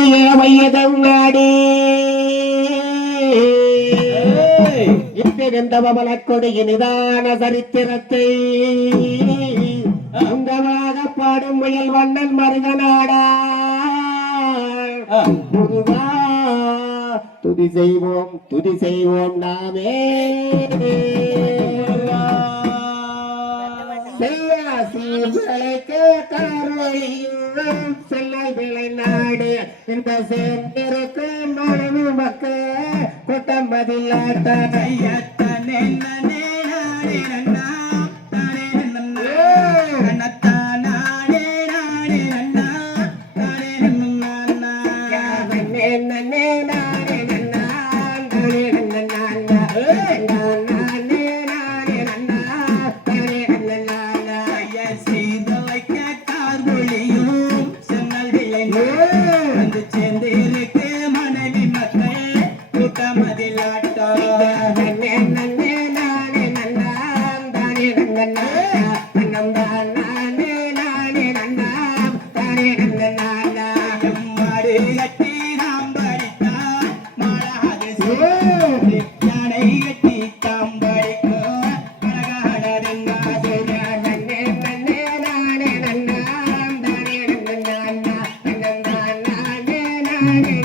ವಯ್ಯದಂಗಾಡಿ இந்திரந்தவன கொடிய நிதான சரித்திரத்தை அங்கமாக பாடும் முயல் வண்ணன் மருகநாடா துதி செய்வோம் துதி செய்வோம் நாமே. இந்த சேர்ந்திருக்கும் மனைவி மக்கள் கூட்டம் பதிலாத்தான் ஐயத்தான் என்ன Thank you.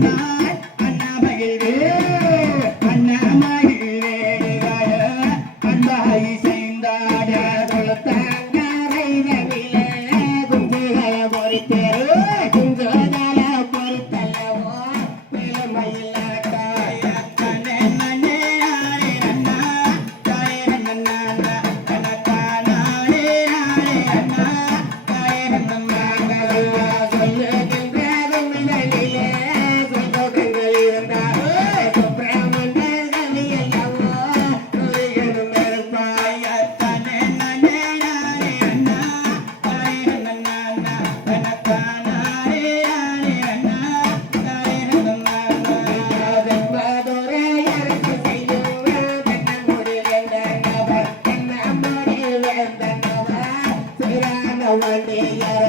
Thank you. I'm a man,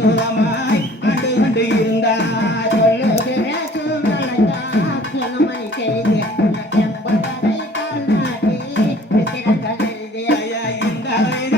சொல்லுவமாய் ஆண்டு கொண்டு இருந்தாய் சொல்லுகிற சூழலைத்தான் சொல்லுமணி செய்தி எம்பதரை தாழ்நாட்டி சிறந்த இந்த